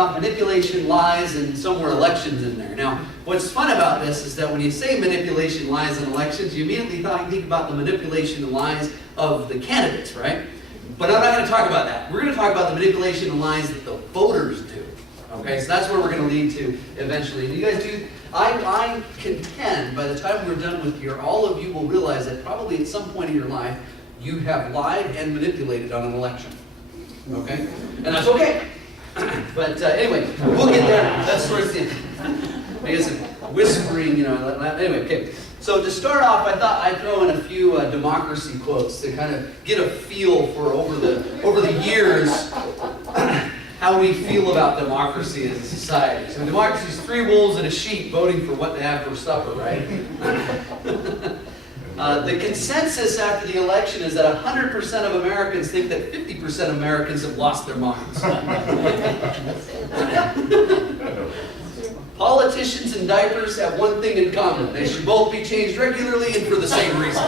about manipulation, lies, and somewhere elections in there. Now, what's fun about this is that when you say manipulation, lies, and elections, you immediately think about the manipulation and lies of the candidates, right? But I'm not going to talk about that. We're going to talk about the manipulation and lies that the voters do. Okay, so that's where we're going to lead to eventually. And you guys do, I contend by the time we're done with here, all of you will realize that probably at some point in your life, you have lied and manipulated on an election. Okay? And that's okay. But anyway, we'll get there. That's towards the end. I guess whispering, you know, anyway, okay. So to start off, I thought I'd throw in a few democracy quotes to kind of get a feel for over the years how we feel about democracy as a society. So democracy is 3 wolves and a sheep voting for what to have for supper, right? The consensus after the election is that 100% of Americans think that 50% of Americans have lost their minds. Politicians and diapers have one thing in common. They should both be changed regularly and for the same reason.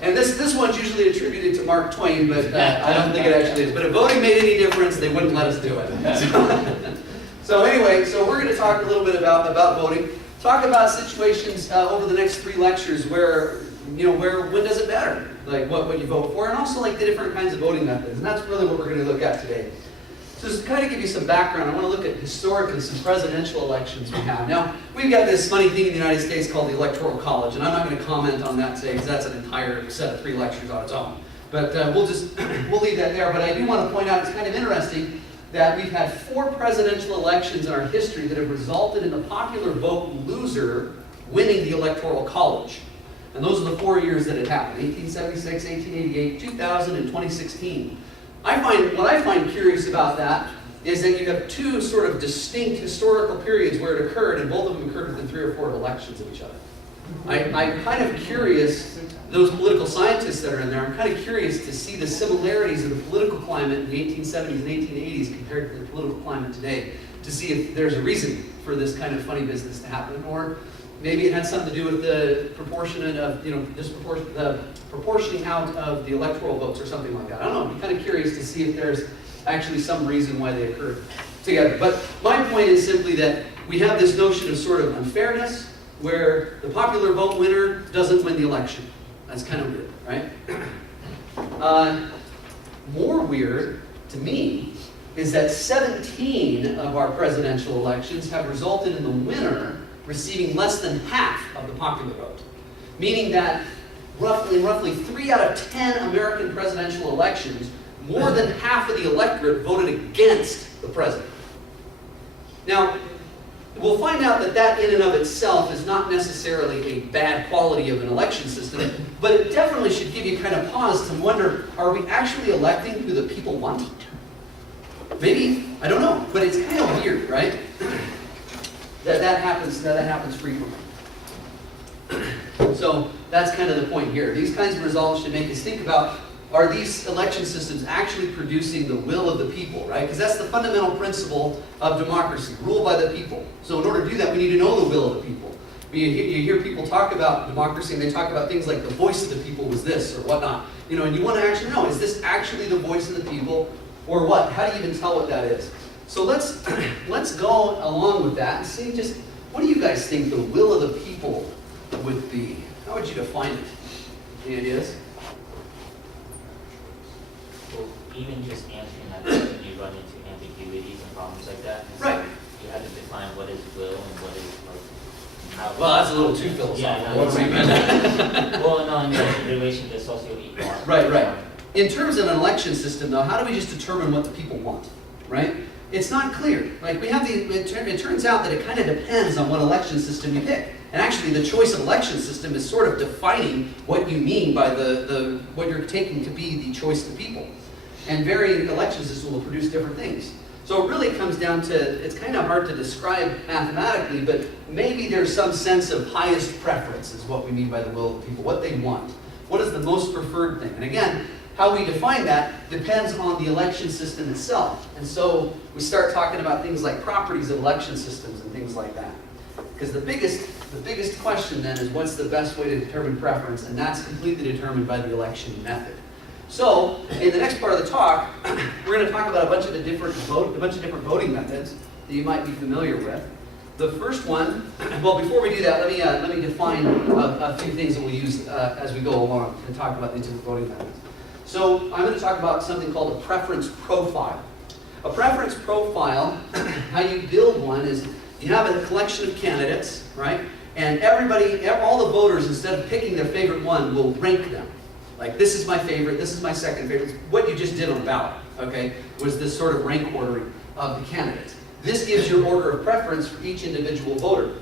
And this one's usually attributed to Mark Twain, but I don't think it actually is. But if voting made any difference, they wouldn't let us do it. So anyway, so we're going to talk a little bit about voting. Talk about situations over the next 3 lectures where, when does it matter? Like what you vote for, and also like the different kinds of voting methods. And that's really what we're going to look at today. So just to kind of give you some background, I want to look at historically some presidential elections we have. Now, we've got this funny thing in the United States called the Electoral College, and I'm not going to comment on that today because that's an entire set of 3 lectures on its own. But we'll leave that there. But I do want to point out, it's kind of interesting that we've had 4 presidential elections in our history that have resulted in the popular vote loser winning the Electoral College. And those are the 4 years that it happened: 1876, 1888, 2000, and 2016. What I find curious about that is that you have 2 sort of distinct historical periods where it occurred, and both of them occurred within 3 or 4 elections of each other. I'm kind of curious, those political scientists that are in there, I'm kind of curious to see the similarities of the political climate in the 1870s and 1880s compared to the political climate today, to see if there's a reason for this kind of funny business to happen, or maybe it had something to do with the proportioning out of the electoral votes or something like that. I don't know. I'm kind of curious to see if there's actually some reason why they occurred together. But my point is simply that we have this notion of sort of unfairness, where the popular vote winner doesn't win the election. That's kind of weird, right? More weird to me is that 17 of our presidential elections have resulted in the winner receiving less than half of the popular vote, meaning that roughly 3 out of 10 American presidential elections, more than half of the electorate voted against the president. Now, we'll find out that in and of itself is not necessarily a bad quality of an election system, but it definitely should give you kind of pause to wonder, are we actually electing who the people want? Maybe, I don't know, but it's kind of weird, right? That happens frequently. So that's kind of the point here. These kinds of results should make us think about, are these election systems actually producing the will of the people, right? Because that's the fundamental principle of democracy, rule by the people. So in order to do that, we need to know the will of the people. You hear people talk about democracy, and they talk about things like the voice of the people was this or whatnot. And you want to actually know, is this actually the voice of the people or what? How do you even tell what that is? So let's go along with that and see just, what do you guys think the will of the people would be? How would you define it? Any ideas? Well, even just answering that question, you run into ambiguities and problems like that. And right. So you have to define what is will and what is like. How well, that's a little too philosophical. Yeah, What do you mean? Well, no, in relation to socio-economic. Right. In terms of an election system, though, how do we just determine what the people want? Right? It's not clear. Like we have it turns out that it kind of depends on what election system you pick. And actually, the choice of election system is sort of defining what you mean by what you're taking to be the choice of the people. And varying election systems will produce different things. So it really comes down to, it's kind of hard to describe mathematically, but maybe there's some sense of highest preference is what we mean by the will of the people, what they want. What is the most preferred thing? And again, how we define that depends on the election system itself. And so we start talking about things like properties of election systems and things like that. Because the biggest question then is, what's the best way to determine preference? And that's completely determined by the election method. So, in the next part of the talk, we're going to talk about a bunch of different voting methods that you might be familiar with. The first one, well, before we do that, let me define a few things that we'll use as we go along and talk about these different voting methods. So, I'm going to talk about something called a preference profile. A preference profile, how you build one is you have a collection of candidates, right? And all the voters, instead of picking their favorite one, will rank them. Like, this is my favorite, this is my second favorite. What you just did on the ballot, okay, was this sort of rank ordering of the candidates. This gives your order of preference for each individual voter.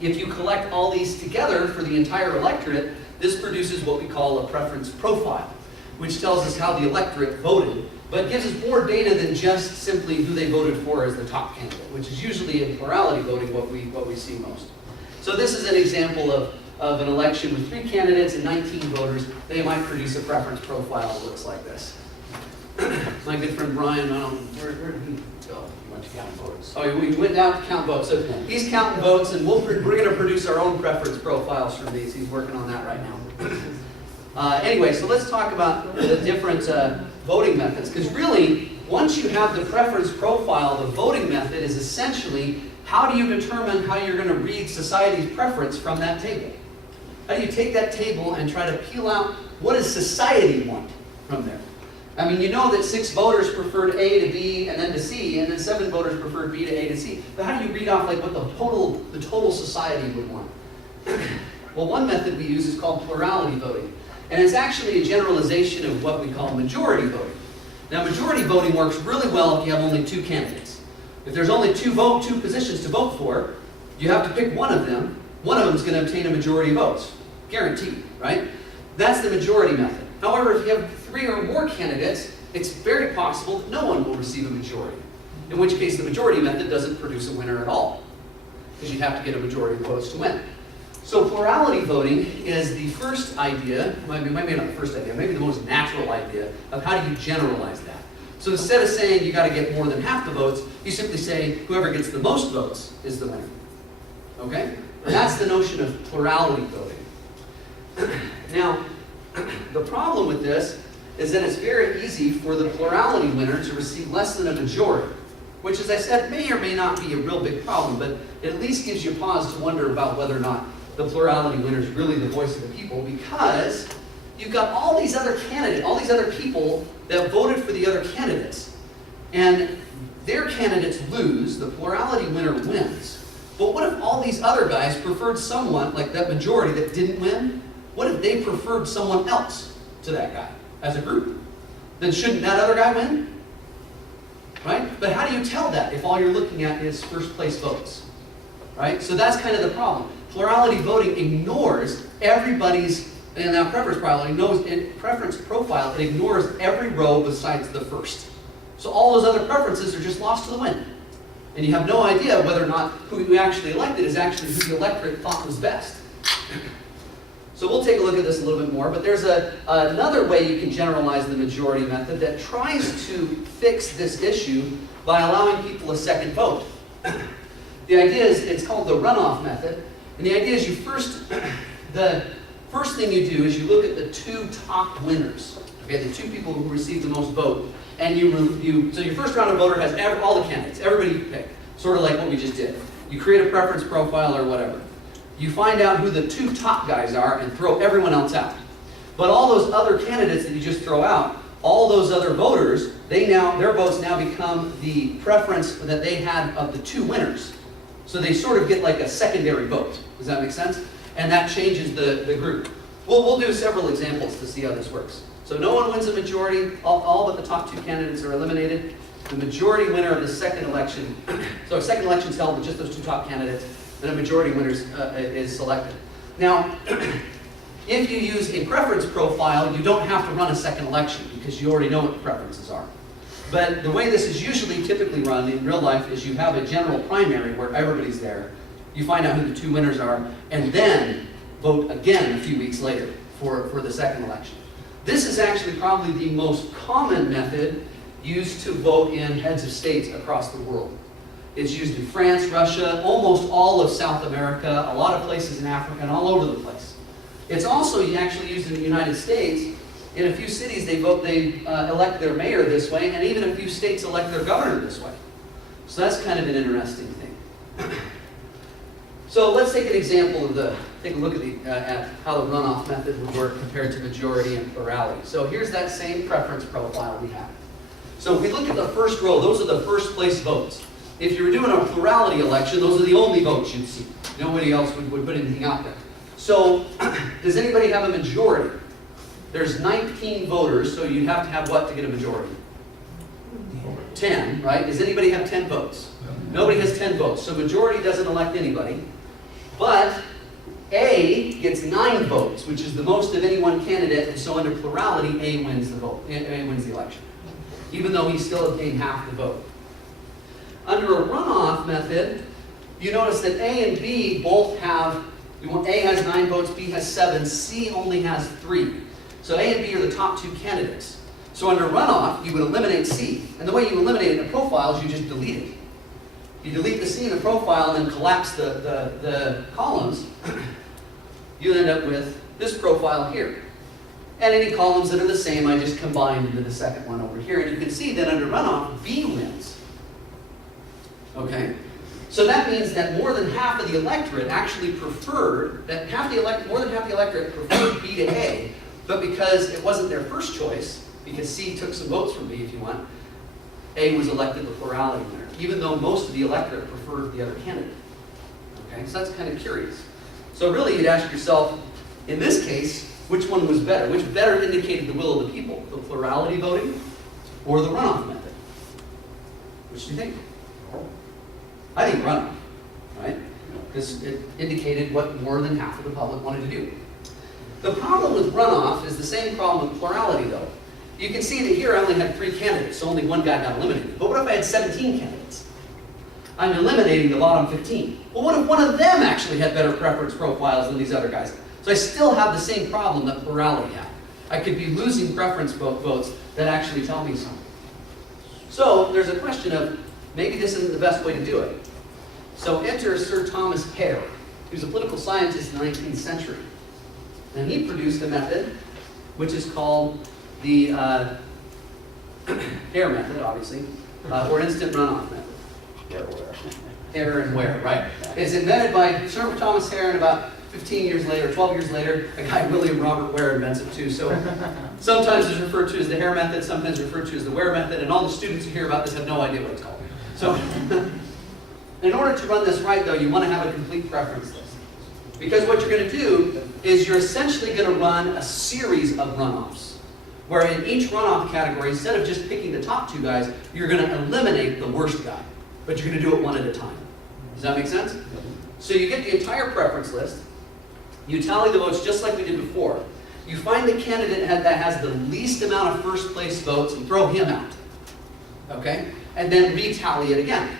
If you collect all these together for the entire electorate, this produces what we call a preference profile, which tells us how the electorate voted, but gives us more data than just simply who they voted for as the top candidate, which is usually in plurality voting what we see most. So this is an example of an election with 3 candidates and 19 voters. They might produce a preference profile that looks like this. My good friend Brian, where did he go? He went to count votes. Oh, we went down to count votes. So he's counting votes, and we're going to produce our own preference profiles from these. He's working on that right now. Anyway, so let's talk about the different voting methods. Because really, once you have the preference profile, the voting method is essentially how do you determine how you're going to read society's preference from that table? How do you take that table and try to peel out what does society want from there? I mean, you know that 6 voters preferred A to B and then to C, and then 7 voters preferred B to A to C. But how do you read off like what the total society would want? Well, one method we use is called plurality voting. And it's actually a generalization of what we call majority voting. Now, majority voting works really well if you have only 2 candidates. If there's only 2 positions to vote for, you have to pick one of them. One of them is going to obtain a majority of votes. Guaranteed, right? That's the majority method. However, if you have 3 or more candidates, it's very possible that no one will receive a majority. In which case, the majority method doesn't produce a winner at all, because you'd have to get a majority of votes to win. So plurality voting is the first idea, maybe not the first idea, maybe the most natural idea of how do you generalize that. So instead of saying you got to get more than half the votes, you simply say whoever gets the most votes is the winner. Okay? And that's the notion of plurality voting. Now, the problem with this is that it's very easy for the plurality winner to receive less than a majority, which, as I said, may or may not be a real big problem, but it at least gives you pause to wonder about whether or not the plurality winner is really the voice of the people, because you've got all these other candidates, all these other people that voted for the other candidates, and their candidates lose, the plurality winner wins. But what if all these other guys preferred someone, like that majority that didn't win? What if they preferred someone else to that guy as a group? Then shouldn't that other guy win? Right? But how do you tell that if all you're looking at is first place votes? Right? So that's kind of the problem. Plurality voting ignores everybody's, and that preference profile, it ignores every row besides the first. So all those other preferences are just lost to the wind. And you have no idea whether or not who you actually elected is actually who the electorate thought was best. So we'll take a look at this a little bit more, but there's another way you can generalize the majority method that tries to fix this issue by allowing people a second vote. The idea is, it's called the runoff method, and the idea is the first thing you do is you look at the 2 top winners, okay, the 2 people who received the most vote, and so your first round of voter has all the candidates, everybody you pick, sort of like what we just did. You create a preference profile or whatever. You find out who the 2 top guys are and throw everyone else out. But all those other candidates that you just throw out, all those other voters, their votes now become the preference that they had of the 2 winners. So they sort of get like a secondary vote. Does that make sense? And that changes the group. We'll do several examples to see how this works. So no one wins a majority, all but the top 2 candidates are eliminated. The majority winner of the second election, so a second election is held with just those 2 top candidates, then a majority winner is selected. Now, if you use a preference profile, you don't have to run a second election because you already know what the preferences are. But the way this is typically run in real life is you have a general primary where everybody's there. You find out who the 2 winners are, and then vote again a few weeks later for the second election. This is actually probably the most common method used to vote in heads of states across the world. It's used in France, Russia, almost all of South America, a lot of places in Africa, and all over the place. It's also actually used in the United States In a few cities, they elect their mayor this way, and even a few states elect their governor this way. So that's kind of an interesting thing. So let's take an example of take a look at how the runoff method would work compared to majority and plurality. So here's that same preference profile we have. So if we look at the first row, those are the first place votes. If you were doing a plurality election, those are the only votes you'd see. Nobody else would put anything out there. So does anybody have a majority? There's 19 voters, so you'd have to have what to get a majority? 10, right? Does anybody have 10 votes? Nobody has 10 votes, so majority doesn't elect anybody. But A gets 9 votes, which is the most of any one candidate, and so under plurality, A wins the vote. A wins the election, even though he still obtained half the vote. Under a runoff method, you notice that A and B both have, A has 9 votes, B has 7, C only has 3. So A and B are the top 2 candidates. So under runoff, you would eliminate C. And the way you eliminate it in a profile is you just delete it. You delete the C in the profile and then collapse the columns. You end up with this profile here. And any columns that are the same, I just combine into the second one over here. And you can see that under runoff, B wins. Okay? So that means that more than half of the electorate actually preferred, more than half the electorate preferred B to A, but because it wasn't their first choice, because C took some votes from B if you want, A was elected the plurality winner, even though most of the electorate preferred the other candidate. Okay, so that's kind of curious. So really you'd ask yourself, in this case, which one was better? Which better indicated the will of the people? The plurality voting or the runoff method? Which do you think? I think runoff, right? Because it indicated what more than half of the public wanted to do. The problem with runoff is the same problem with plurality, though. You can see that here I only had 3 candidates, so only one guy got eliminated. But what if I had 17 candidates? I'm eliminating the bottom 15. Well, what if one of them actually had better preference profiles than these other guys? So I still have the same problem that plurality had. I could be losing preference votes that actually tell me something. So there's a question of, maybe this isn't the best way to do it. So enter Sir Thomas Hare, who's a political scientist in the 19th century. And he produced a method which is called the Hare method, obviously, or instant runoff method. Hare and where, right? It's invented by Sir Thomas Hare, and about 15 years later, 12 years later, a guy, William Robert Ware, invents it too. So sometimes it's referred to as the Hare method, sometimes referred to as the Ware method, and all the students who hear about this have no idea what it's called. So in order to run this right, though, you want to have a complete preference list. Because what you're going to do is you're essentially going to run a series of runoffs, where in each runoff category, instead of just picking the top 2 guys, you're going to eliminate the worst guy. But you're going to do it one at a time. Does that make sense? So you get the entire preference list. You tally the votes just like we did before. You find the candidate that has the least amount of first place votes and throw him out. Okay? And then retally it again.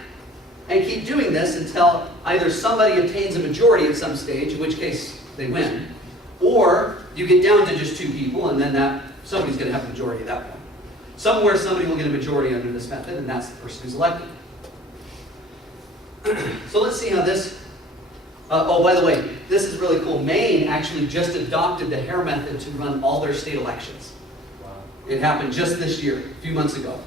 And keep doing this until either somebody obtains a majority at some stage, in which case they win, or you get down to just 2 people, and then somebody's going to have a majority at that point. Somewhere somebody will get a majority under this method, and that's the person who's elected. So let's see how this... oh, by the way, this is really cool. Maine actually just adopted the Hare method to run all their state elections. Wow. It happened just this year, a few months ago.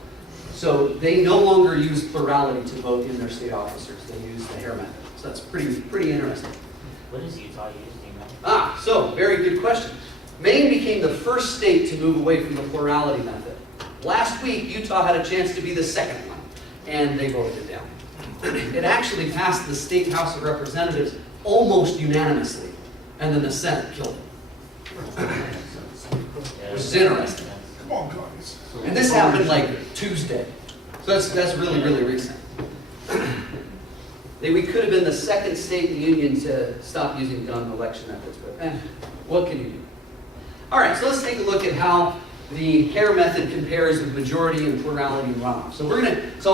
So they no longer use plurality to vote in their state officers. They use the Hare method. So that's pretty interesting. What does Utah use, do you know? So very good question. Maine became the first state to move away from the plurality method. Last week, Utah had a chance to be the second one, and they voted it down. It actually passed the State House of Representatives almost unanimously, and then the Senate killed it. Which is interesting. Come on, guys. And this happened like Tuesday. So that's really, really recent. We could have been the second state in the union to stop using dumb election methods, but what can you do? All right, so let's take a look at how the Hare method compares with majority and plurality and runoff. So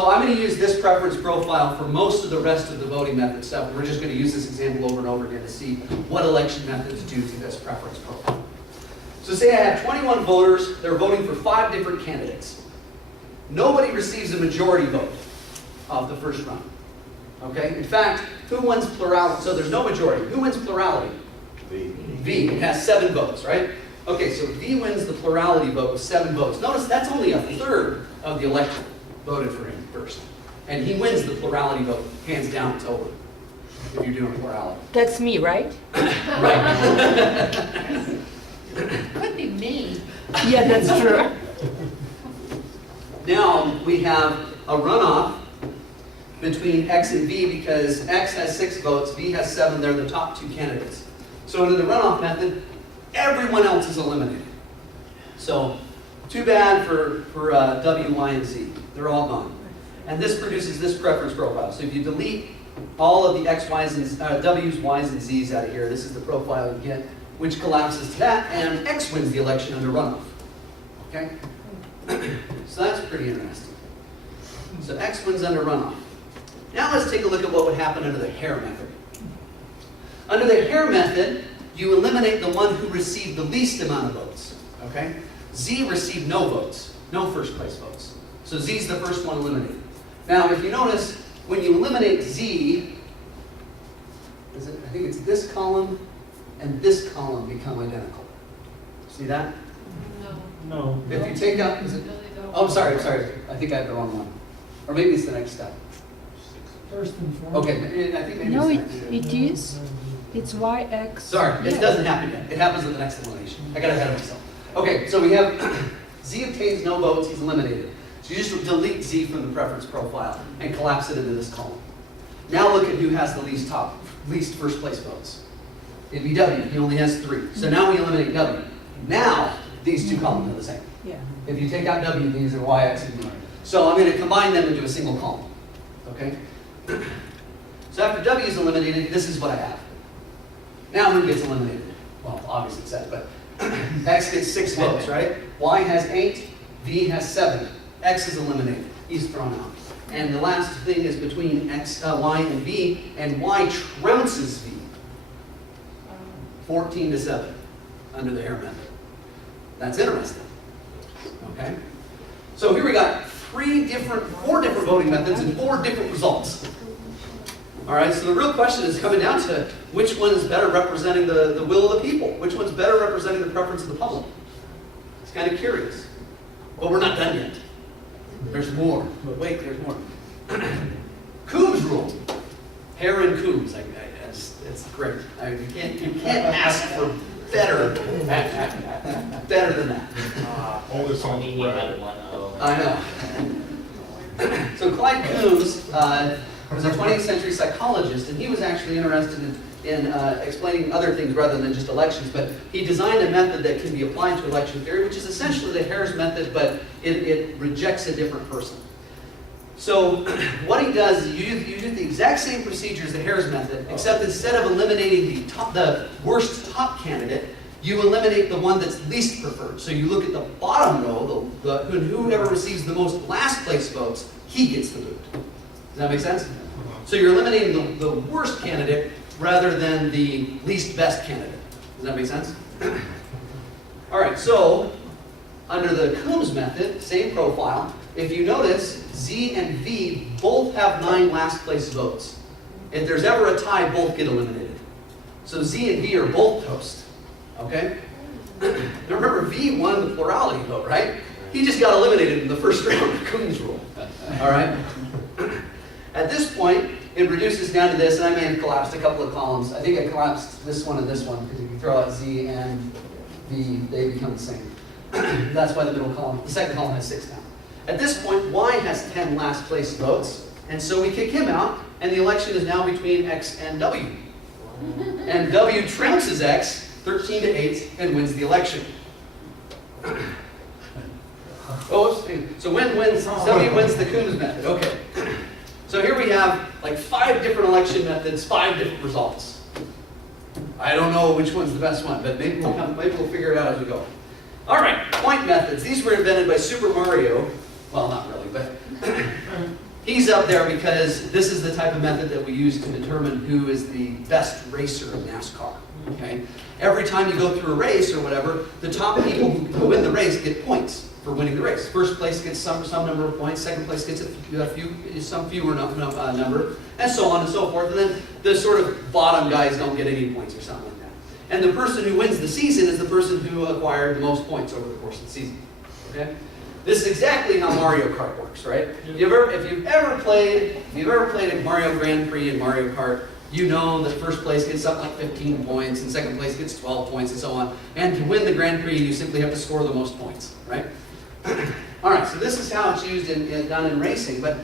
I'm going to use this preference profile for most of the rest of the voting method stuff. We're just going to use this example over and over again to see what election methods do to this preference profile. So say I have 21 voters. They're voting for 5 different candidates. Nobody receives a majority vote of the first run. Okay? In fact, who wins plurality? So there's no majority. Who wins plurality? V. It has 7 votes, right? Okay, so V wins the plurality vote with 7 votes. Notice that's only a third of the electorate voted for him first. And he wins the plurality vote, hands down, it's over, if you're doing plurality. That's me, right? Right. Could be me. Yeah, that's true. Now we have a runoff between X and V because X has 6 votes, V has 7, they're the top 2 candidates. So under the runoff method, everyone else is eliminated. So too bad for W, Y, and Z. They're all gone. And this produces this preference profile. So if you delete all of the X, Y's, and W's, Y's, and Z's out of here, this is the profile you get, which collapses to that, and X wins the election under runoff. Okay? So that's pretty interesting. So X wins under runoff. Now let's take a look at what would happen under the Hare method. Under the Hare method, you eliminate the one who received the least amount of votes. Okay? Z received no votes, no first place votes. So Z's the first one eliminated. Now, if you notice, when you eliminate Z, I think it's this column and this column become identical. See that? No. If you take out, is it? No, they don't. Oh, sorry. I think I have the wrong one. Or maybe it's the next step. First and foremost. Okay, I think maybe No, it's the next. it is. It's YX. Sorry, it doesn't happen yet. It happens in the next elimination. I got ahead of myself. Okay, so we have Z obtains no votes, he's eliminated. So you just delete Z from the preference profile and collapse it into this column. Now look at who has the least first place votes. It'd be W, he only has 3. So now we eliminate W. Now, these two columns are the same. Yeah. If you take out W, these are Y, X, and D. So I'm going to combine them into a single column. Okay? So after W is eliminated, this is what I have. Now who gets eliminated? Well, obviously it says, but X gets 6 votes, right? Y has 8, V has 7. X is eliminated. He's thrown out. And the last thing is between Y and V, and Y trounces V. 14-7 under the Hare method. That's interesting. Okay? So here we got 4 different voting methods and 4 different results. All right, so the real question is coming down to which one is better representing the will of the people? Which one's better representing the preference of the public? It's kind of curious. But we're not done yet. There's more. But wait, there's more. Coombs rule. Hare and Coombs. It's great. I mean, you can't ask for better than that. Hold this on Only the had red. 1-0. I know. So Clyde Coombs was a 20th century psychologist, and he was actually interested in explaining other things rather than just elections, but he designed a method that can be applied to election theory, which is essentially the Hare's method, but it rejects a different person. So what he does is you use the exact same procedure as the Hare's method, except instead of eliminating the worst top candidate, you eliminate the one that's least preferred. So you look at the bottom row, whoever receives the most last place votes, he gets the boot. Does that make sense? So you're eliminating the worst candidate rather than the least best candidate. Does that make sense? All right, so under the Coombs method, same profile, if you notice, Z and V both have 9 last place votes. If there's ever a tie, both get eliminated. So Z and V are both toast. Okay? Now remember, V won the plurality vote, right? He just got eliminated in the first round of Coombs rule. All right? At this point, it reduces down to this, and I may have collapsed a couple of columns. I think I collapsed this one and this one, because if you throw out Z and V, they become the same. That's why the second column has 6 now. At this point, Y has 10 last place votes, and so we kick him out, and the election is now between X and W. And W trounces X 13-8 and wins the election. Oh, so W wins the Coombs method. Okay. So here we have like 5 different election methods, 5 different results. I don't know which one's the best one, but maybe we'll figure it out as we go. All right, point methods. These were invented by Super Mario. Well, not really, but he's up there because this is the type of method that we use to determine who is the best racer in NASCAR. Okay? Every time you go through a race or whatever, the top people who win the race get points for winning the race. First place gets some number of points. Second place gets some fewer number, and so on and so forth. And then the sort of bottom guys don't get any points or something like that. And the person who wins the season is the person who acquired the most points over the course of the season. Okay? This is exactly how Mario Kart works, right? If you've ever played a Mario Grand Prix in Mario Kart, you know that first place gets something like 15 points, and second place gets 12 points, and so on. And to win the Grand Prix, you simply have to score the most points, right? All right, so this is how it's used done in racing. But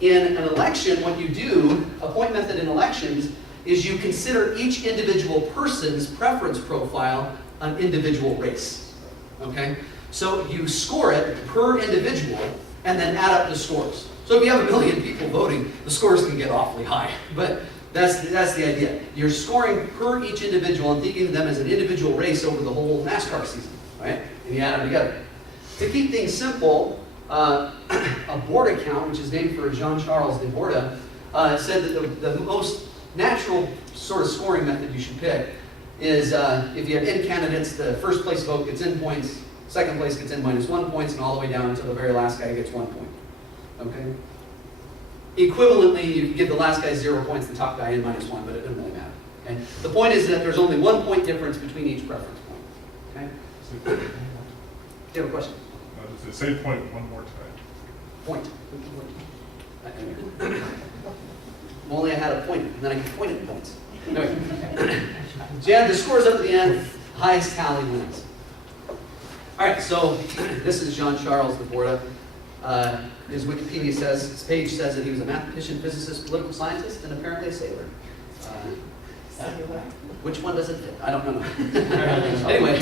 in an election, what you do, a point method in elections, is you consider each individual person's preference profile an individual race. Okay? So you score it per individual and then add up the scores. So if you have 1 million people voting, the scores can get awfully high. But that's the idea. You're scoring per each individual and thinking of them as an individual race over the whole NASCAR season, right? And you add them together. To keep things simple, a board account, which is named for Jean-Charles de Borda, said that the most natural sort of scoring method you should pick is if you have n candidates, the first place vote gets n points, second place gets n minus 1 points, and all the way down until the very last guy gets 1 point. Okay? Equivalently, you can give the last guy 0 points, the top guy n minus 1, but it doesn't really matter. Okay? The point is that there's only 1 point difference between each preference point. Okay? Do you have a question? Say point one more time. Point. Only I had a point, and then I can point at points. Anyway. So you add the scores up at the end, highest tally wins. All right, so this is Jean-Charles de Borda. His Wikipedia says, his page says that he was a mathematician, physicist, political scientist, and apparently a sailor. Which one does it fit? I don't know. Anyway.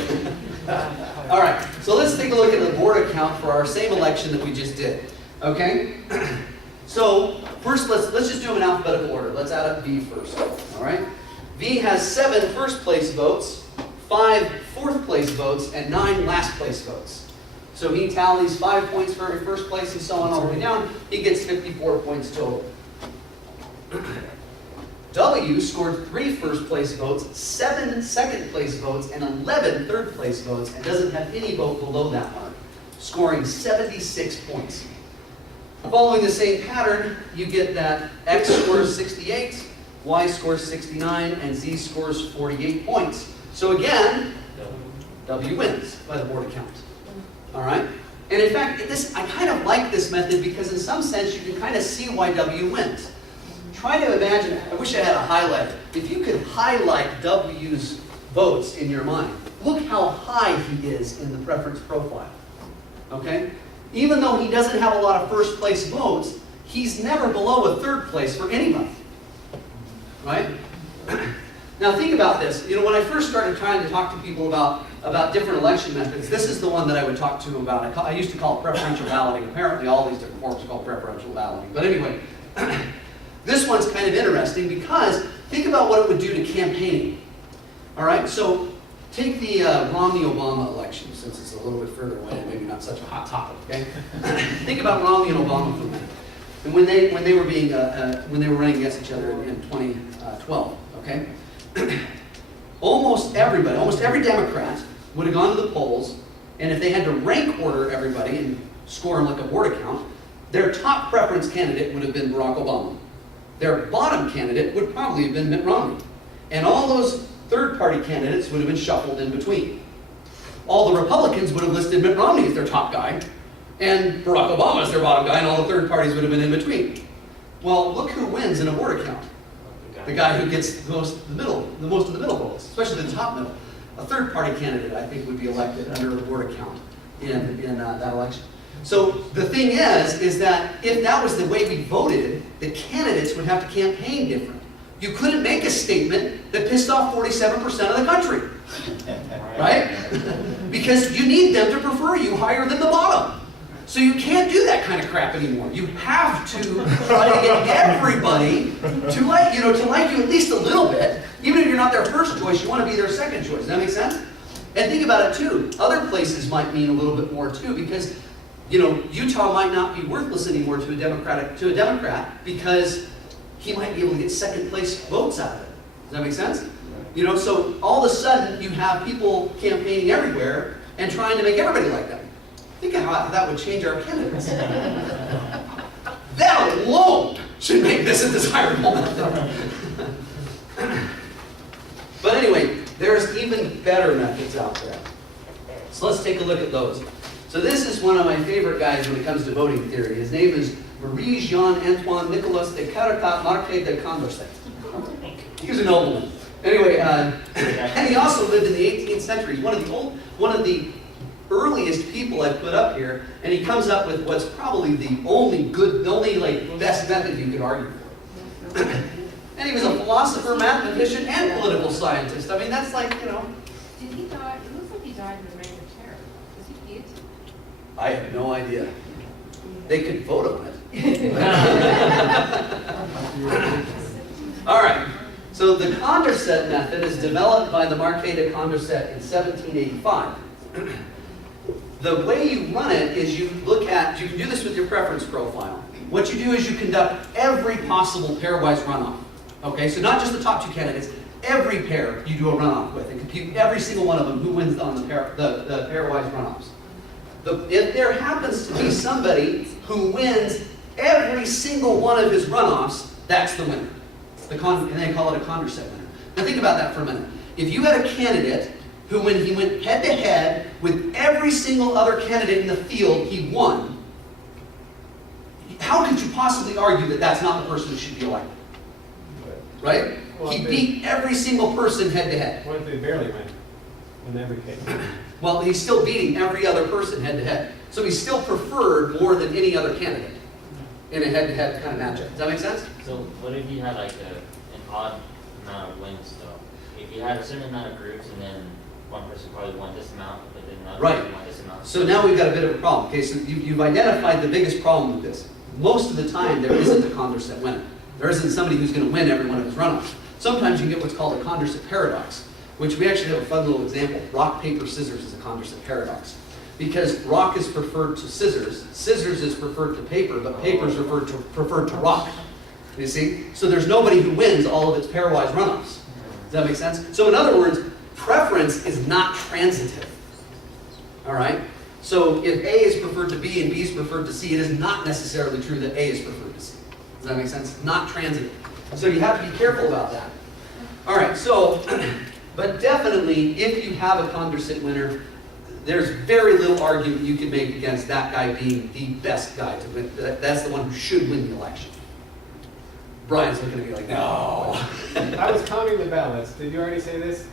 All right, so let's take a look at the board account for our same election that we just did. Okay? So first, let's just do them in alphabetical order. Let's add up V first. All right? V has 7 first place votes, 5 fourth place votes, and 9 last place votes. So he tallies 5 points for every first place and so on all the way down. He gets 54 points total. W scored 3 first place votes, 7 second place votes, and 11 third place votes, and doesn't have any vote below that mark, scoring 76 points. Following the same pattern, you get that X scores 68, Y scores 69, and Z scores 48 points. So again, W wins by the board account. All right? And in fact, I kind of like this method because in some sense you can kind of see why W wins. Try to imagine, I wish I had a highlighter. If you could highlight W's votes in your mind, look how high he is in the preference profile. Okay? Even though he doesn't have a lot of first place votes, he's never below a third place for anybody. Right? Now think about this. You know, when I first started trying to talk to people about different election methods, this is the one that I would talk to them about. I used to call it preferential balloting. Apparently all these different forms are called preferential balloting. But anyway, this one's kind of interesting because think about what it would do to campaigning. All right, so take the Romney-Obama election, since it's a little bit further away and maybe not such a hot topic. Okay, think about Romney and Obama for a minute, and when they were running against each other in 2012. Okay, almost every Democrat would have gone to the polls, and if they had to rank order everybody and score them like a board account, their top preference candidate would have been Barack Obama. Their bottom candidate would probably have been Mitt Romney. And all those third-party candidates would have been shuffled in between. All the Republicans would have listed Mitt Romney as their top guy, and Barack Obama as their bottom guy, and all the third parties would have been in between. Well, look who wins in a board account. The guy who gets the most of the middle votes, especially the top middle. A third-party candidate, I think, would be elected under a board account in that election. So the thing is that if that was the way we voted, the candidates would have to campaign different. You couldn't make a statement that pissed off 47% of the country, right? Because you need them to prefer you higher than the bottom. So you can't do that kind of crap anymore. You have to try to get everybody to like you at least a little bit. Even if you're not their first choice, you want to be their second choice. Does that make sense? And think about it too. Other places might mean a little bit more too, because Utah might not be worthless anymore to a Democrat because he might be able to get second place votes out of it. Does that make sense? So all of a sudden you have people campaigning everywhere and trying to make everybody like them. Think of how that would change our candidates. That alone should make this a desirable method. But anyway, there's even better methods out there. So let's take a look at those. So this is one of my favorite guys when it comes to voting theory. His name is Marie Jean Antoine Nicolas de Caracat Marquis de Condorcet. He was a nobleman. Anyway, and he also lived in the 18th century. He's one of the earliest people I put up here, and he comes up with what's probably the only best method you could argue for. And he was a philosopher, mathematician, and political scientist. I mean, that's like, Did he die? It looks like he died in the Reign of Terror. Was he guilty? I have no idea. They could vote on it. All right. So the Condorcet method is developed by the Marquis de Condorcet in 1785. The way you run it is you can do this with your preference profile. What you do is you conduct every possible pairwise runoff. Okay, so not just the top two candidates, every pair you do a runoff with and compute every single one of them who wins on the pairwise runoffs. If there happens to be somebody who wins every single one of his runoffs, that's the winner. And they call it a Condorcet winner. Now think about that for a minute. If you had a candidate who, when he went head-to-head with every single other candidate in the field, he won, how could you possibly argue that that's not the person who should be elected? Right? Well, He beat every single person head-to-head. What if they barely win in every case? Well, he's still beating every other person head-to-head. So he's still preferred more than any other candidate in a head-to-head kind of matchup. Does that make sense? So what if you had like an odd amount of wins though? If you had a certain amount of groups and then one person probably won this amount, but then another Right. person won this amount. So now we've got a bit of a problem. Okay, so you've identified the biggest problem with this. Most of the time, there isn't a Condorcet winner. There isn't somebody who's going to win every one of his runoffs. Sometimes you get what's called a Condorcet paradox, which we actually have a fun little example. Rock, paper, scissors is a Condorcet paradox. Because rock is preferred to scissors, scissors is preferred to paper, but paper is preferred to rock. You see? So there's nobody who wins all of its pairwise runoffs. Does that make sense? So in other words, preference is not transitive. All right? So if A is preferred to B and B is preferred to C, it is not necessarily true that A is preferred to C. Does that make sense? Not transitive. So you have to be careful about that. All right, so, but definitely, if you have a Condorcet winner, there's very little argument you can make against that guy being the best guy to win. That's the one who should win the election. Brian's looking at me like, no. I was counting the ballots. Did you already say this?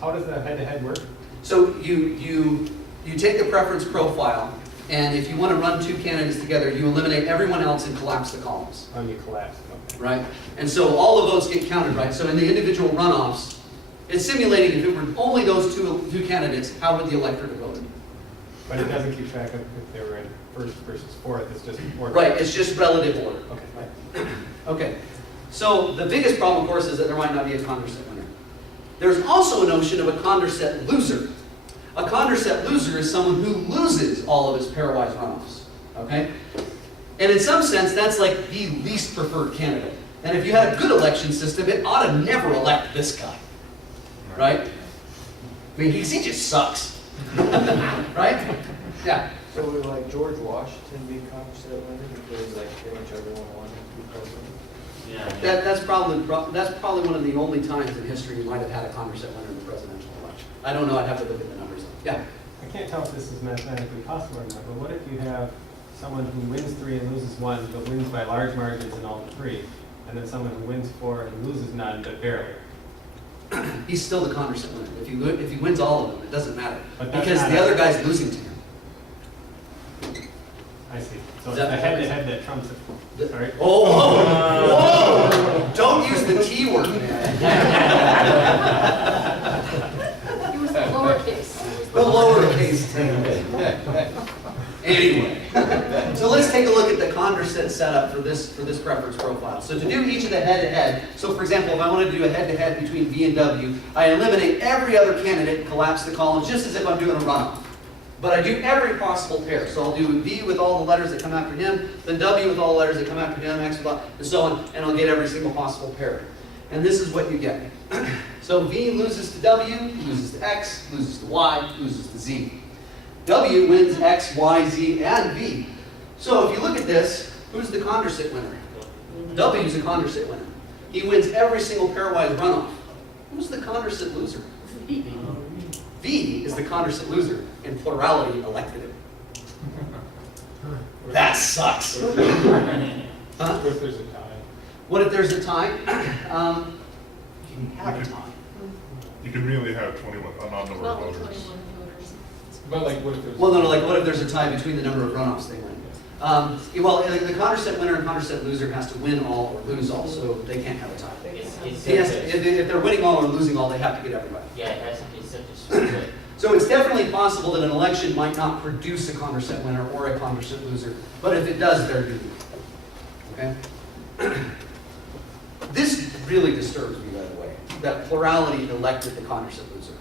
How does the head-to-head work? So you take the preference profile, and if you want to run two candidates together, you eliminate everyone else and collapse the columns. Oh, you collapse. Okay. Right? And so all the votes get counted, right? So in the individual runoffs, it's simulating if it were only those two candidates, how would the electorate have voted? But it doesn't keep track of if they were in first versus fourth. It's just order. Right, it's just relative order. Okay. Right. Okay. So the biggest problem, of course, is that there might not be a Condorcet winner. There's also a notion of a Condorcet loser. A Condorcet loser is someone who loses all of his pairwise runoffs. Okay? And in some sense, that's like the least preferred candidate. And if you had a good election system, it ought to never elect this guy. Right? I mean, he just sucks. Right? Yeah. So would like George Washington be Condorcet winner because like pretty much everyone wanted to be president? Yeah. That's probably one of the only times in history you might have had a Condorcet winner in the presidential election. I don't know. I'd have to look at the numbers. Yeah. I can't tell if this is mathematically possible or not, but what if you have someone who wins 3 and loses 1, but wins by large margins in all 3, and then someone who wins 4 and loses none, but barely? He's still the Condorcet winner. If he wins all of them, it doesn't matter. But that's Because not the a- other guy's losing to him. I see. So Is it's that- the head-to-head that trumps it. Sorry. Oh, whoa! Don't use the T word, man. It was the lowercase. The lowercase T. Anyway, so let's take a look at the Condorcet setup for this preference profile. So to do each of the head-to-head, so for example, if I wanted to do a head-to-head between V and W, I eliminate every other candidate and collapse the columns just as if I'm doing a runoff. But I do every possible pair. So I'll do V with all the letters that come after him, then W with all the letters that come after him, X with all, and so on, and I'll get every single possible pair. And this is what you get. So V loses to W, loses to X, loses to Y, loses to Z. W wins X, Y, Z, and V. So if you look at this, who's the Condorcet winner? W is a Condorcet winner. He wins every single pairwise runoff. Who's the Condorcet loser? V is the Condorcet loser, and plurality elected him. That sucks. Huh? What if there's a tie? What if there's a tie? You can have a tie. You can really have 21, an odd number of voters. But like, what if there's? Well, no, like what if there's a tie between the number of runoffs they win? Well, the Condorcet winner and Condorcet loser has to win all or lose all, so they can't have a tie. If they're winning all or losing all, they have to get everybody. Yeah, it's such a split. So it's definitely possible that an election might not produce a Condorcet winner or a Condorcet loser, but if it does, they're doomed. Okay? This really disturbs me, by the way, that plurality elected the Condorcet loser.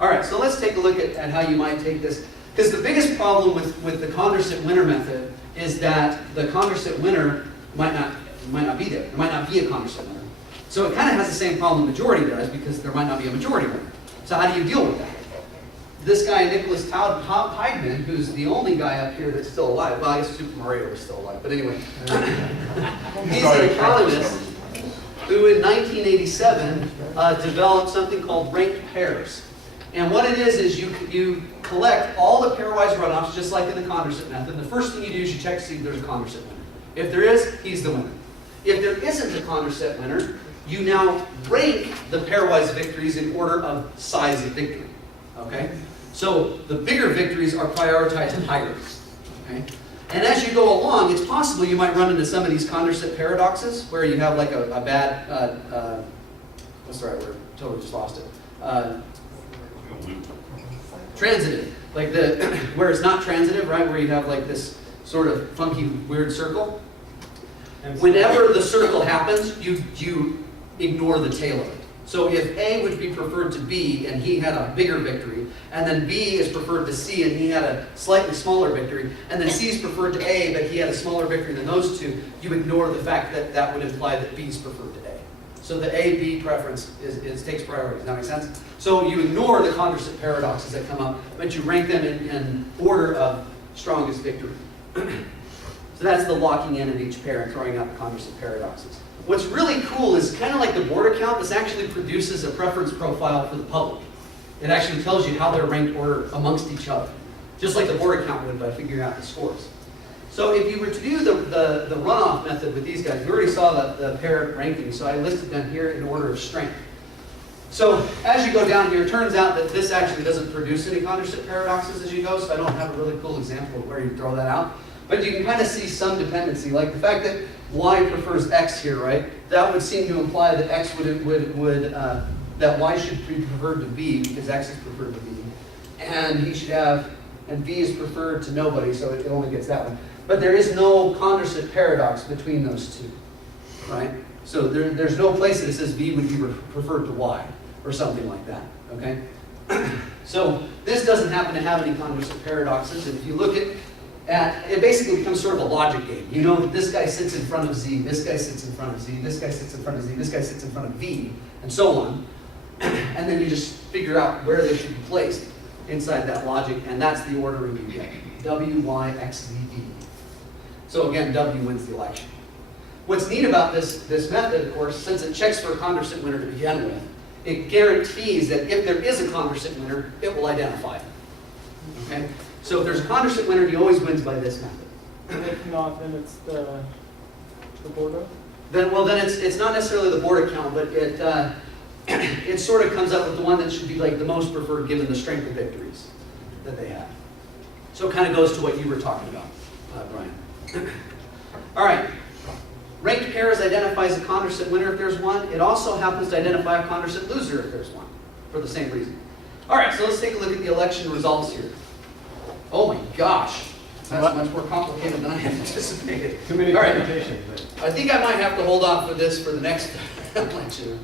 All right, so let's take a look at how you might take this. Because the biggest problem with the Condorcet winner method is that the Condorcet winner might not be there. There might not be a Condorcet winner. So it kind of has the same problem the majority does, because there might not be a majority winner. So how do you deal with that? This guy, Nicholas Heidman, who's the only guy up here that's still alive. Well, I guess Super Mario is still alive, but anyway. He's an economist who in 1987 developed something called ranked pairs. And what it is you collect all the pairwise runoffs, just like in the Condorcet method. The first thing you do is you check to see if there's a Condorcet winner. If there is, he's the winner. If there isn't a Condorcet winner, you now rank the pairwise victories in order of size of victory. Okay? So the bigger victories are prioritized higher. Okay? And as you go along, it's possible you might run into some of these Condorcet paradoxes where you have like a bad, what's the right word? Totally just lost it. Transitive, like where it's not transitive, right? Where you have like this sort of funky, weird circle. Whenever the circle happens, you ignore the tail of it. So if A would be preferred to B and he had a bigger victory, and then B is preferred to C and he had a slightly smaller victory, and then C is preferred to A but he had a smaller victory than those two, you ignore the fact that that would imply that B is preferred to A. So the A-B preference takes priority. Does that make sense? So you ignore the Condorcet paradoxes that come up, but you rank them in order of strongest victory. So that's the locking in of each pair and throwing out the Condorcet paradoxes. What's really cool is kind of like the board account, this actually produces a preference profile for the public. It actually tells you how they're ranked order amongst each other, just like the board account would by figuring out the scores. So if you were to do the runoff method with these guys, we already saw the pair ranking, so I listed them here in order of strength. So as you go down here, it turns out that this actually doesn't produce any Condorcet paradoxes as you go, so I don't have a really cool example of where you throw that out. But you can kind of see some dependency, like the fact that Y prefers X here, right? That would seem to imply that X that Y should be preferred to B because X is preferred to B. And he should have, and B is preferred to nobody, so it only gets that one. But there is no Condorcet paradox between those two, right? So there's no place that it says B would be preferred to Y or something like that, okay? So this doesn't happen to have any Condorcet paradoxes. And if you look at it basically becomes sort of a logic game. You know that this guy sits in front of Z, this guy sits in front of Z, this guy sits in front of Z, this guy sits in front of V, and so on. And then you just figure out where they should be placed inside that logic, and that's the ordering you get. W, Y, X, Z, V. So again, W wins the election. What's neat about this method, of course, since it checks for a Condorcet winner to begin with, it guarantees that if there is a Condorcet winner, it will identify it. Okay? So if there's a Condorcet winner, he always wins by this method. And if not, then it's the board of? Then it's not necessarily the board account, but it sort of comes up with the one that should be like the most preferred given the strength of victories that they have. So it kind of goes to what you were talking about, Brian. All right. Ranked pairs identifies a Condorcet winner if there's one. It also happens to identify a Condorcet loser if there's one, for the same reason. All right, so let's take a look at the election results here. Oh my gosh, that's much more complicated than I had anticipated. Too many All right. permutations. I think I might have to hold off for this for the next election.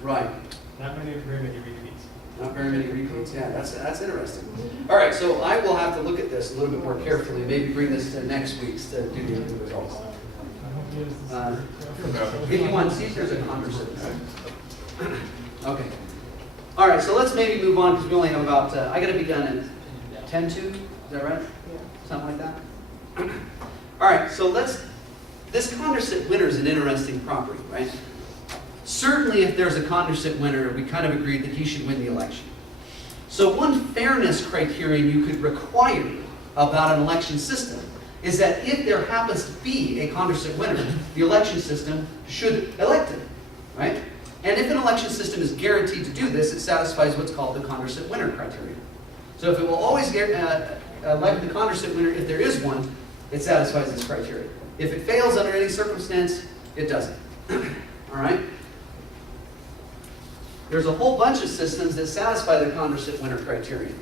Right. Not very many repeats. Not very many repeats. Yeah, that's interesting. All right, so I will have to look at this a little bit more carefully. Maybe bring this to next week's to do the results. If you want to see if there's a Condorcet. Okay. All right, so let's maybe move on because we only have about, I got to be done at 10 to, is that right? Yeah. Something like that? All right, so this Condorcet winner is an interesting property, right? certainly if there's a Condorcet winner, we kind of agreed that he should win the election. So one fairness criterion you could require about an election system is that if there happens to be a Condorcet winner, the election system should elect him, right? And if an election system is guaranteed to do this, it satisfies what's called the Condorcet winner criterion. So if it will always elect the Condorcet winner if there is one, it satisfies this criteria. If it fails under any circumstance, it doesn't. All right? There's a whole bunch of systems that satisfy the Condorcet winner criterion.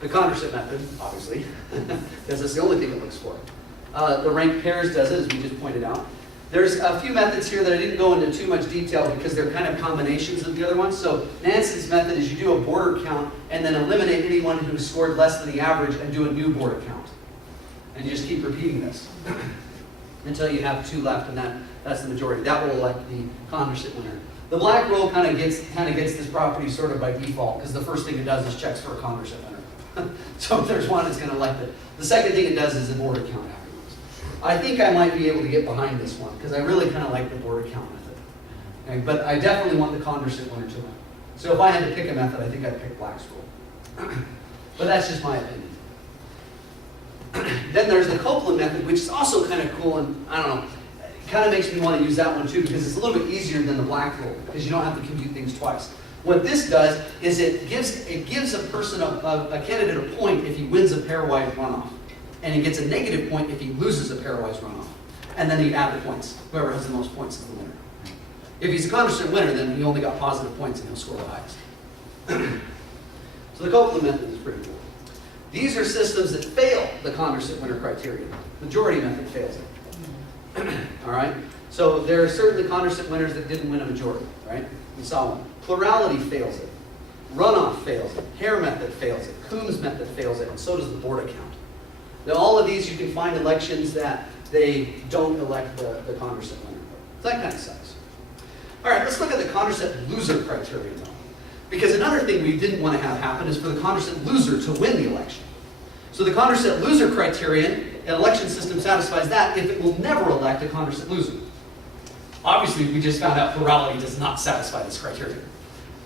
The Condorcet method, obviously, because that's the only thing it looks for. The ranked pairs does it, as we just pointed out. There's a few methods here that I didn't go into too much detail because they're kind of combinations of the other ones. So Nansen's method is you do a border count and then eliminate anyone who scored less than the average and do a new border count. And you just keep repeating this until you have 2 left, and that's the majority. That will elect the Condorcet winner. The black rule kind of gets this property sort of by default, because the first thing it does is checks for a Condorcet winner. So if there's one, it's going to elect it. The second thing it does is a border count afterwards. I think I might be able to get behind this one, because I really kind of like the border count method. Okay, but I definitely want the Condorcet winner to win. So if I had to pick a method, I think I'd pick black's rule. But that's just my opinion. Then there's the Copeland method, which is also kind of cool, and I don't know, it kind of makes me want to use that one too, because it's a little bit easier than the black rule, because you don't have to compute things twice. What this does is it gives a person, a candidate, a point if he wins a pairwise runoff, and he gets a negative point if he loses a pairwise runoff. And then you add the points. Whoever has the most points is the winner. If he's a Condorcet winner, then he only got positive points and he'll score the highest. So the Copeland method is pretty cool. These are systems that fail the Condorcet winner criterion. Majority method fails it. All right? So there are certainly Condorcet winners that didn't win a majority, right? We saw one. Plurality fails it. Runoff fails it. Hare method fails it. Coombs method fails it. And so does the border count. Now, all of these you can find elections that they don't elect the Condorcet winner. So that kind of sucks. All right, let's look at the Condorcet loser criterion though. Because another thing we didn't want to have happen is for the Condorcet loser to win the election. So the Condorcet loser criterion, an election system satisfies that if it will never elect a Condorcet loser. Obviously, we just found out plurality does not satisfy this criterion.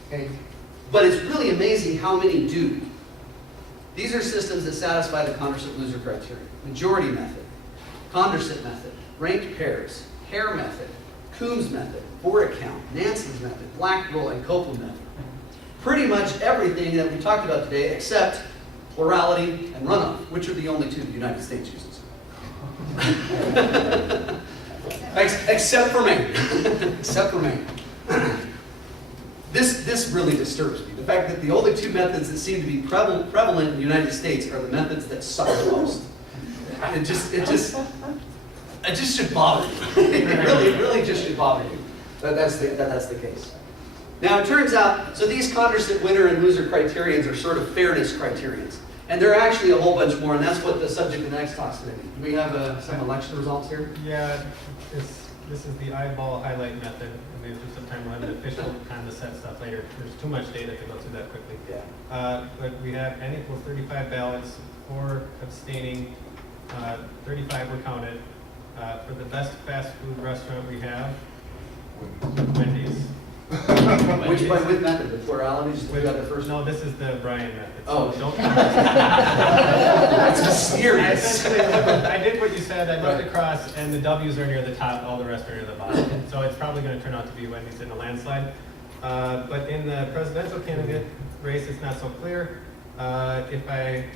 Okay? But it's really amazing how many do. These are systems that satisfy the Condorcet loser criterion. Majority method, Condorcet method, ranked pairs, Hare method, Coombs method, border count, Nansen's method, black rule, and Copeland method. Pretty much everything that we talked about today except plurality and runoff, which are the only two the United States uses. Except for Maine. Except for Maine. This really disturbs me. The fact that the only 2 methods that seem to be prevalent in the United States are the methods that suck the most. It just should bother you. It really just should bother you. That's the case. Now it turns out, so these Condorcet winner and loser criterions are sort of fairness criterions. And there are actually a whole bunch more, and that's what the subject of the next talk's going to be. Do we have some election results here? Yeah, this is the eyeball highlight method. And maybe sometime we'll have an official kind of set stuff later. There's too much data to go through that quickly. Yeah. But we have n equals 35 ballots, 4 abstaining, 35 were counted. For the best fast food restaurant we have, Wendy's. With method? The plurality? Just got the first. No, this is the Brian method. Oh. So don't. That's mysterious. I did what you said. I looked across, and the W's are near the top. All the rest are near the bottom. So it's probably going to turn out to be Wendy's in a landslide. But in the presidential candidate race, it's not so clear. If I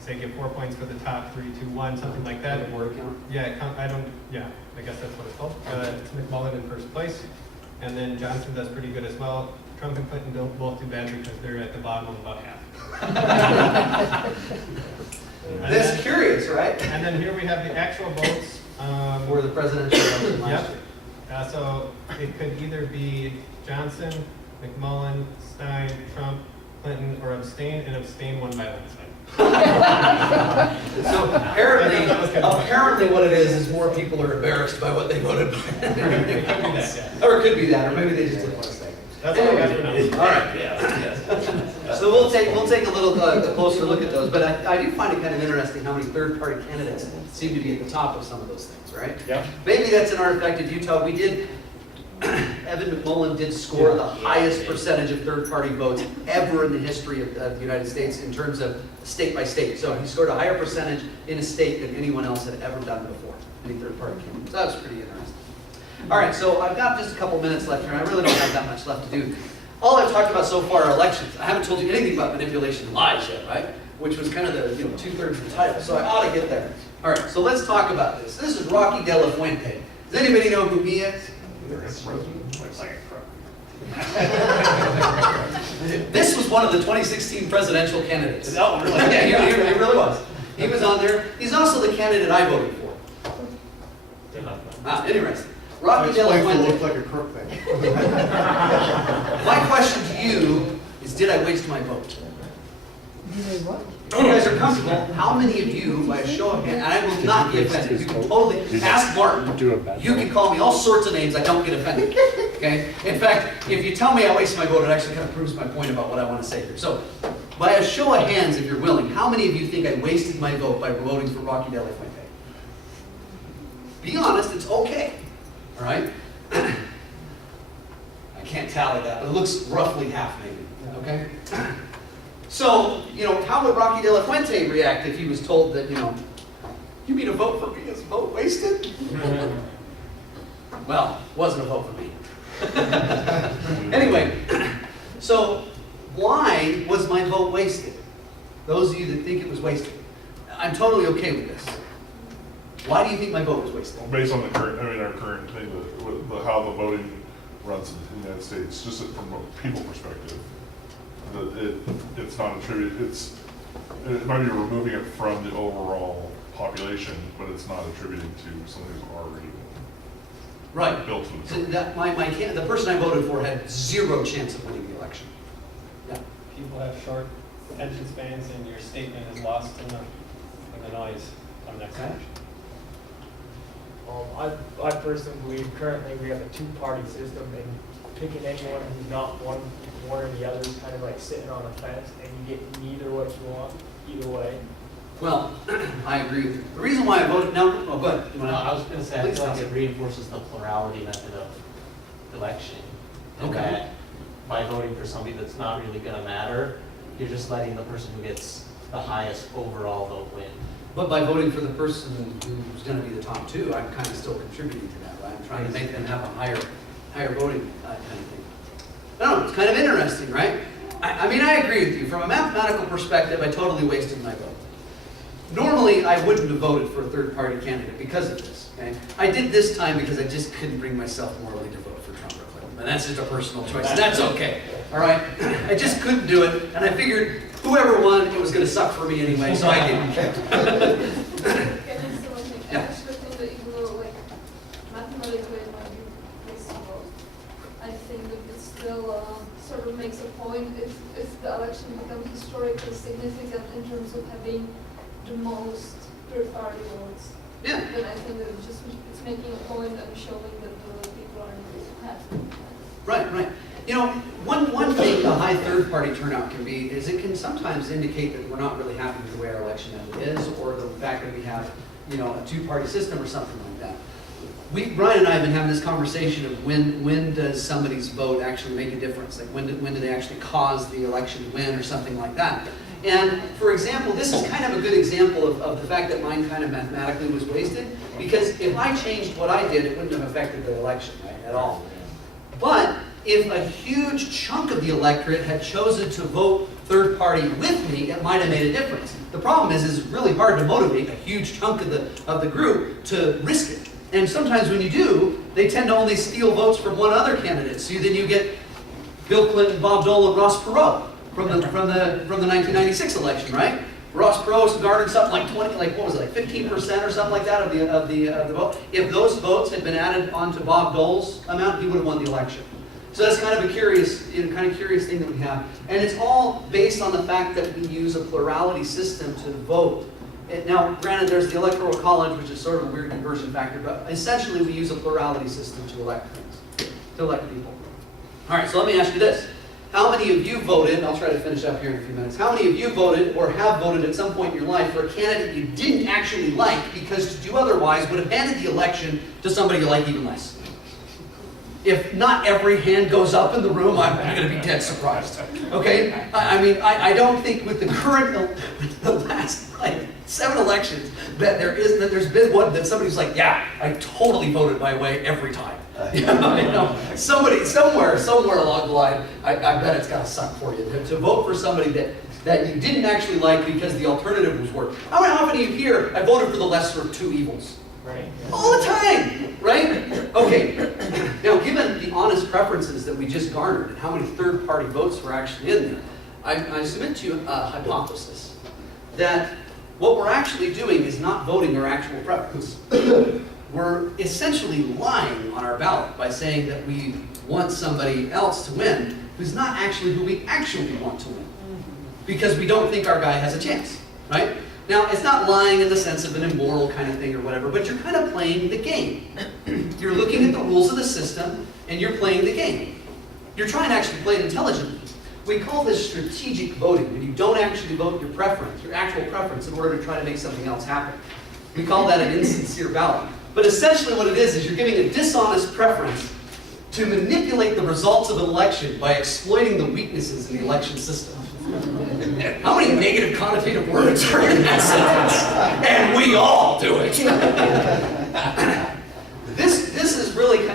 say give 4 points for the top 3, 2, 1, something like that. The border count? Yeah, I guess that's what it's called. It's McMullen in first place. And then Johnson does pretty good as well. Trump and Clinton don't both do bad because they're at the bottom of about half. That's curious, right? And then here we have the actual votes. For the presidential election last Yep. year. So it could either be Johnson, McMullen, Stein, Trump, Clinton, or abstain, and abstain won by a landslide. So apparently what it is more people are embarrassed by what they voted by. It could be that, yeah. Or it could be that, or maybe they just didn't want to say. That's all I got for now. All right. Yes. So we'll take a little closer look at those, but I do find it kind of interesting how many third-party candidates seem to be at the top of some of those things, right? Yeah. Maybe that's an artifact of Utah. We Evan McMullen did score the Yeah, highest yeah. percentage of third-party votes ever in the history of the United States in terms of state by state. So he scored a higher percentage in a state than anyone else had ever done before, any third-party candidate. So that was pretty interesting. All right, so I've got just a couple minutes left here, and I really don't have that much left to do. All I've talked about so far are elections. I haven't told you anything about manipulation and lies yet, right? Which was kind of the 2/3 of the title, so I ought to get there. All right, so let's talk about this. This is Rocky de la Fuente. Does anybody know who he is? This was one of the 2016 presidential candidates. Oh, really? Yeah, he really was. He was on there. He's also the candidate I voted for. Ah, interesting. Rocky de la Fuente. Look like a crook thing. My question to you is, did I waste my vote? Did I what? If you guys are comfortable, how many of you, by a show of hands, and I will not be offended, you can totally, ask Martin, you can call me all sorts of names, I don't get offended, okay? In fact, if you tell me I wasted my vote, it actually kind of proves my point about what I want to say here. So, by a show of hands, if you're willing, how many of you think I wasted my vote by voting for Rocky de la Fuente? Be honest, it's okay, all right? I can't tally that, but it looks roughly half maybe, okay? So, how would Rocky de la Fuente react if he was told that, you mean a vote for me is a vote wasted? Well, it wasn't a vote for me. Anyway, so why was my vote wasted? Those of you that think it was wasted. I'm totally okay with this. Why do you think my vote was wasted? Well, based on our current thing, how the voting runs in the United States, just from a people perspective, it's not attributed, it might be removing it from the overall population, but it's not attributed to something that's already Right. built to So the. the person I voted for had zero chance of winning the election. Yeah. People have short attention spans and your statement is lost in the noise on the next Okay. election. I personally believe currently we have a two-party system, and picking anyone who's not one or the other is kind of like sitting on a fence, and you get neither what you want either way. Well, I agree with you. The reason why I voted, go ahead. You wanna- I was going to say, I Please, feel like Councilor. it reinforces the plurality method of election. And Okay. that by voting for somebody that's not really going to matter, you're just letting the person who gets the highest overall vote win. But by voting for the person who's going to be the top two, I'm kind of still contributing to that, right? I'm trying to make them have a higher voting kind of thing. I don't know, it's kind of interesting, right? I mean, I agree with you. From a mathematical perspective, I totally wasted my vote. Normally, I wouldn't have voted for a third-party candidate because of this, okay? I did this time because I just couldn't bring myself morally to vote for Trump. And that's just a personal choice, and that's okay, all right? I just couldn't do it, and I figured whoever won, it was going to suck for me anyway, so I didn't care. Can I still think, I Yeah. actually think that even though like mathematically it might be possible, I think that it still sort of makes a point if the election becomes historically significant in terms of having the most third-party votes. Yeah. Then I think that it's making a point and showing that the people aren't happy. Right. One thing a high third-party turnout can be is it can sometimes indicate that we're not really happy with the way our election method is, or the fact that we have, a two-party system or something like that. Brian and I have been having this conversation of when does somebody's vote actually make a difference? Like when do they actually cause the election to win or something like that? And for example, this is kind of a good example of the fact that mine kind of mathematically was wasted, because if I changed what I did, it wouldn't have affected the election, right, at all. But if a huge chunk of the electorate had chosen to vote third party with me, it might have made a difference. The problem is it's really hard to motivate a huge chunk of the group to risk it. And sometimes when you do, they tend to only steal votes from one other candidate. So then you get Bill Clinton, Bob Dole, and Ross Perot from the 1996 election, right? Ross Perot garnered something like 15% or something like that of the vote. If those votes had been added onto Bob Dole's amount, he would have won the election. So that's kind of a curious thing that we have. And it's all based on the fact that we use a plurality system to vote. Now, granted, there's the Electoral College, which is sort of a weird conversion factor, but essentially we use a plurality system to elect things, to elect people. All right, so let me ask you this. How many of you voted, I'll try to finish up here in a few minutes, how many of you voted or have voted at some point in your life for a candidate you didn't actually like because to do otherwise would have handed the election to somebody you like even less? If not every hand goes up in the room, I'm going to be dead surprised. Okay? I mean, I don't think with the current, the last like 7 elections, that there's been one that somebody's like, yeah, I totally voted my way every time. You know, somebody, somewhere along the line, I bet it's got to suck for you to vote for somebody that you didn't actually like because the alternative was worse. How often do you hear, I voted for the lesser of 2 evils? Right. All the time, right? Okay, now given the honest preferences that we just garnered and how many third-party votes were actually in there, I submit to you a hypothesis that what we're actually doing is not voting our actual preference. We're essentially lying on our ballot by saying that we want somebody else to win who's not actually who we actually want to win, because we don't think our guy has a chance, right? Now, it's not lying in the sense of an immoral kind of thing or whatever, but you're kind of playing the game. You're looking at the rules of the system, and you're playing the game. You're trying to actually play it intelligently. We call this strategic voting, when you don't actually vote your preference, your actual preference, in order to try to make something else happen. We call that an insincere ballot. But essentially what it is you're giving a dishonest preference to manipulate the results of an election by exploiting the weaknesses in the election system. How many negative connotative words are in that sentence? And we all do it.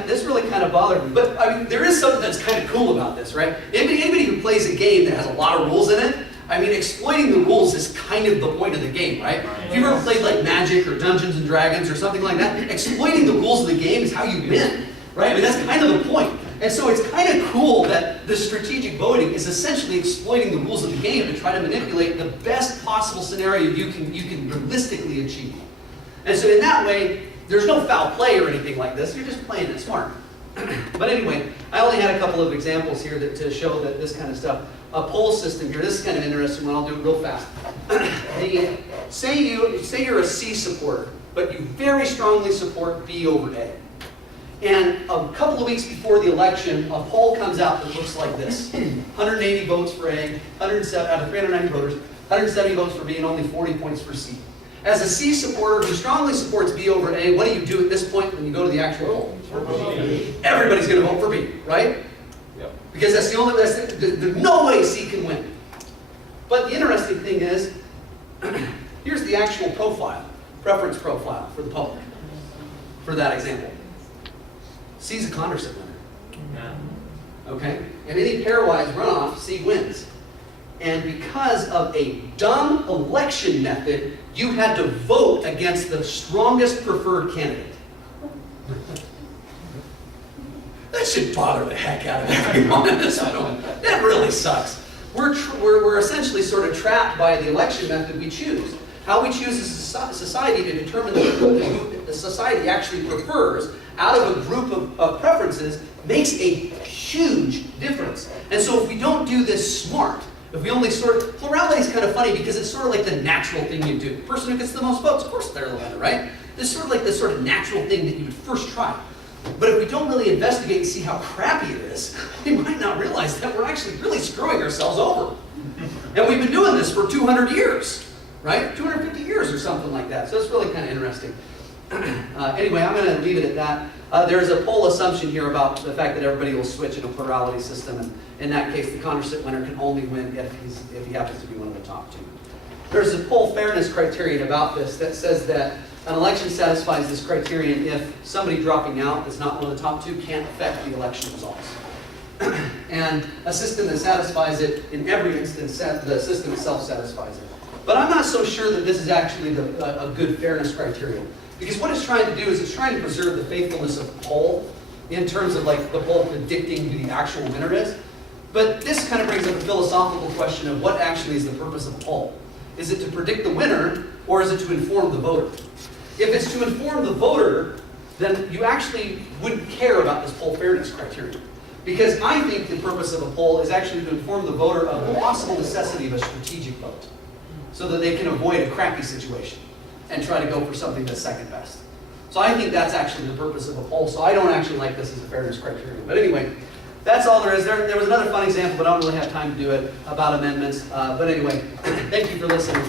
This really kind of bothered me. But I mean, there is something that's kind of cool about this, right? Anybody who plays a game that has a lot of rules in it, I mean, exploiting the rules is kind of the point of the game, right? If you've ever played like Magic or Dungeons and Dragons or something like that, exploiting the rules of the game is how you win, right? I mean, that's kind of the point. And so it's kind of cool that the strategic voting is essentially exploiting the rules of the game to try to manipulate the best possible scenario you can realistically achieve. And so in that way, there's no foul play or anything like this. You're just playing it smart. But anyway, I only had a couple of examples here to show that this kind of stuff. A poll system here. This is kind of interesting. I'll do it real fast. Say you're a C supporter, but you very strongly support B over A. And a couple of weeks before the election, a poll comes out that looks like this. 180 votes for A, 107 out of 390 voters, 170 votes for B, and only 40 points for C. As a C supporter who strongly supports B over A, what do you do at this point when you go to the actual poll? Everybody's going to vote for B, right? Yep. Because that's the only, there's no way C can win. But the interesting thing is, here's the actual profile, preference profile for the public, for that example. C's a Courtship winner. Yeah. Okay? And any pairwise runoff, C wins. And because of a dumb election method, you had to vote against the strongest preferred candidate. That should bother the heck out of everyone in this one. That really sucks. We're essentially sort of trapped by the election method we choose. How we choose as a society to determine who the society actually prefers out of a group of preferences makes a huge difference. And so if we don't do this smart, if we only plurality is kind of funny because it's sort of like the natural thing you do. The person who gets the most votes, of course they're the winner, right? It's sort of like the sort of natural thing that you would first try. But if we don't really investigate and see how crappy it is, we might not realize that we're actually really screwing ourselves over. And we've been doing this for 200 years, right? 250 years or something like that. So it's really kind of interesting. Anyway, I'm going to leave it at that. There's a poll assumption here about the fact that everybody will switch in a plurality system, and in that case, the Courtship winner can only win if he happens to be one of the top 2. There's a poll fairness criterion about this that says that an election satisfies this criterion if somebody dropping out that's not one of the top 2 can't affect the election results. And a system that satisfies it in every instance, the system itself satisfies it. But I'm not so sure that this is actually a good fairness criterion. Because what it's trying to do is it's trying to preserve the faithfulness of the poll in terms of like the poll predicting who the actual winner is. But this kind of brings up a philosophical question of what actually is the purpose of a poll. Is it to predict the winner, or is it to inform the voter? If it's to inform the voter, then you actually wouldn't care about this poll fairness criterion. Because I think the purpose of a poll is actually to inform the voter of the possible necessity of a strategic vote, so that they can avoid a crappy situation and try to go for something that's second best. So I think that's actually the purpose of a poll. So I don't actually like this as a fairness criterion. But anyway, that's all there is. There was another fun example, but I don't really have time to do it, about amendments. But anyway, thank you for listening.